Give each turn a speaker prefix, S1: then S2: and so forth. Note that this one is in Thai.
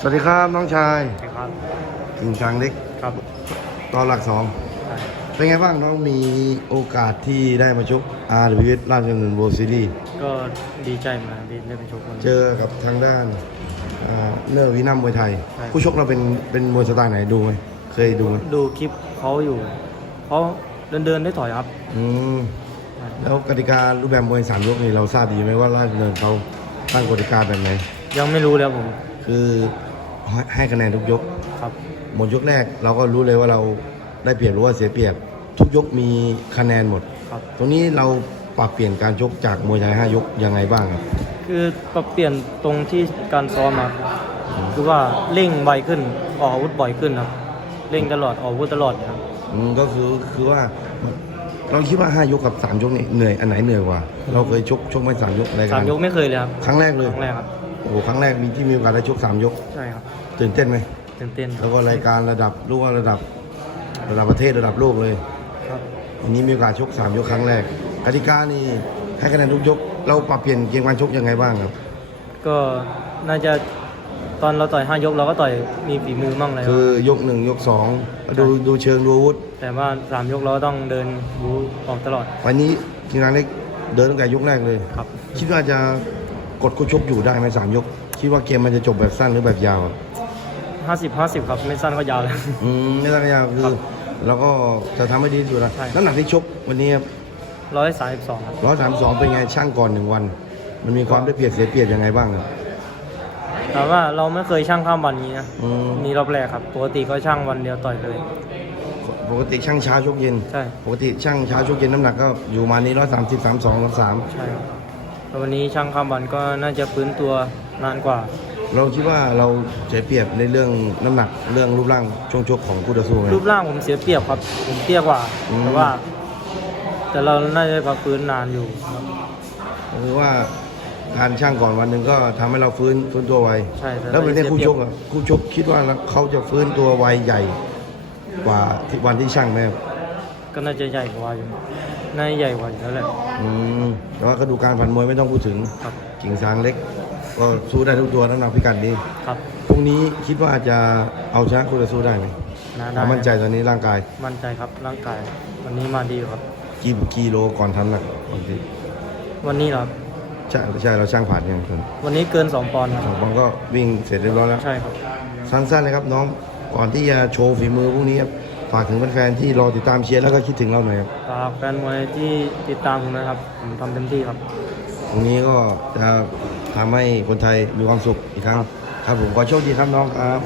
S1: สวัสดีครับน้องชาย
S2: ครับ
S1: กิ่งช้างเล็ก
S2: ครับ
S1: ตอนหลักสองเป็นไงบ้างน้องมีโอกาสที่ได้มาชก RWS ราชดำเนินโวซีรีส์
S2: ก็ดีใจมากที่ได้ไปชกวันนี้
S1: เจอกับทางด้านอ่าเนอร์วินัมมวยไทย
S2: ใช่
S1: ผู้ชกเราเป็นเป็นมวยสไตล์ไหนดูไหมเคยดูไหม
S2: ดูคลิปเขาอยู่เขาเดินเดินๆได้ถอยครับ
S1: อืมแล้วกติการูปแบบมวยสามยกนี่เราทราบดีไหมว่าราชดำเนินเขาตั้งกติกาแบบไหน
S2: ยังไม่รู้แล้วผม
S1: คือ ให้ให้คะแนนทุกยก
S2: ครับ
S1: หมดยกแรกเราก็รู้เลยว่าเราได้เปรียบหรือว่าเสียเปรียบ ทุกยกมีคะแนนหมด
S2: ครับ
S1: ตรงนี้เราปรับเปลี่ยนการชกจากมวยไทยห้ายกยังไงบ้างครับ
S2: คือปรับเปลี่ยนตรงที่การซ้อมครับคือว่าเร่งไวขึ้นออกอาวุธบ่อยขึ้นครับเร่งตลอดออกอาวุธตลอดครับ
S1: อืมก็คือคือว่าเราคิดว่าห้ายกกับสามยกนี่เหนื่อยอันไหนเหนื่อยกว่า เราเคยชกชกไม่สามยกอะไรกั
S2: สามยกไม่เคยเลยครับ
S1: ครั้งแรกเล
S2: ค
S1: ย
S2: รั้งแรกครับ
S1: โอ้โหครั้งแรกมีที่มีโอกาสได้ชกสามยก
S2: ใช่ครับ
S1: ตื่นเต้นไหม
S2: ตื่นเต้นครั
S1: แล้
S2: บ
S1: วก็รายการระดับรู้ว่าระดับระดับประเทศระดับโลกเลย
S2: ครับ
S1: อันนี้มีโอกาสชกสามยกครั้งแรกกติกานี่ให้คะแนนทุกยก เราปรับเปลี่ยนเกมการชกยังไงบ้างครับ
S2: ก็น่าจะตอนเราต่อยห้ายกเราก็ต่อยมีฝีมือมั่งเลยค
S1: คื
S2: รับ
S1: อยกหนึ่งยกสองดูดูเชิงดูอาวุธ
S2: แต่ว่าสามยกเราก็ต้องเดินบูออกตลอด
S1: วันนี้ทีมงานเล็กเดินตั้งแต่ยกแรกเลย
S2: ครับ
S1: คิดว่าจะ กดคู่ชกอยู่ได้ไหมสามยก คิดว่าเกมมันจะจบแบบสั้นหรือแบบยาวอะ
S2: ห้าสิบห้าสิบครับไม่สั้นก็ยาวเลย
S1: อืมไม่สั้นก็ยาวคือเราก็จะทำให้ดีที่สุดนะ
S2: ใช่
S1: น้ำหนักที่ชกวันนี้
S2: ร้อยสามสิบสองครับ
S1: ร้อยสามสองเป็นไงช่างก่อนหนึ่งวัน มันมีความได้เปรียบเสียเปรียบยังไงบ้างครับ
S2: แต่ว่าเราไม่เคยช่างข้ามวันนี้นะ
S1: อืม
S2: นี่รอบแรกครับปกติก็ช่างวันเดียวต่อยเลย
S1: ปกติช่างเช้าชกเย็น
S2: ใช่
S1: ปกติช่างเช้าชกเย็นน้ำหนักก็อยู่มานี้ร้อยสามสิบสามสองสาม
S2: ใช่ครับแต่ วันนี้ช่างข้ามวันก็น่าจะฟื้นตัวนานกว่า
S1: เราคิดว่าเราเสียเปรียบในเรื่องน้ำหนักเรื่องรูปร่างช่วงชกของคู่ต่อสู้ไหม
S2: รูปร่างผมเสียเปรียบครับ ผมเตี้ยกว่า
S1: อืม
S2: แต่ว่า แต่เราน่าจะพักฟื้นนานอยู่ครับ
S1: คือว่าการช่างก่อนวันหนึ่งก็ทำให้เราฟื้นฟื้นตัวไว
S2: ใช่แต่
S1: แล้ววันนี้
S2: เสีย
S1: คู่
S2: เปรี
S1: ช
S2: ยบ
S1: กอะคู่ชกคิดว่าเขาจะฟื้นตัวไวใหญ่ กว่าที่วันที่ช่างไหมครับ
S2: ก็น่าจะใหญ่กว่าอยู่น่าจะใหญ่กว่าอยู่แล้วแหละ
S1: อืมแต่ว่ากระดูกการผ่านมวยไม่ต้องพูดถึง
S2: ครับ
S1: กิ่งซางเล็ก ก็สู้ได้ทุกตัวน้ำหนักพิกัดดี
S2: ครับ
S1: พรุ่งนี้คิดว่าจะเอาชนะคู่ต่อสู้ได้ไหม
S2: น่า
S1: ค
S2: ได้
S1: วามมั่นใจตอนนี้ร่างกาย
S2: มั่นใจครับ ร่างกาย วันนี้มาดีอยู่ครับ
S1: กี่กิโลก่อนทำหนักบางที
S2: วันนี้เหรอครับ
S1: ใช่ใช่เราช่างผ่านยังคน
S2: วันนี้เกินสองปอนด์ครับ
S1: สองบอลก็วิ่งเสร็จเรียบร้อยแล้ว
S2: ใช่ครับ
S1: สั้นๆเลยครับน้องก่อนที่จะโชว์ฝีมือพวกนี้ครับ ฝากถึงแฟนๆที่รอติดตามเชียร์แล้วก็คิดถึงเราหน่อยครับ
S2: ฝากแฟนมวยที่ติดตามผมนะครับผมทำเต็มที่ครับ
S1: ตรงนี้ก็จะทำให้คนไทยมีความสุขอีกครั้งครับผมขอโชคดีครับน้องครับ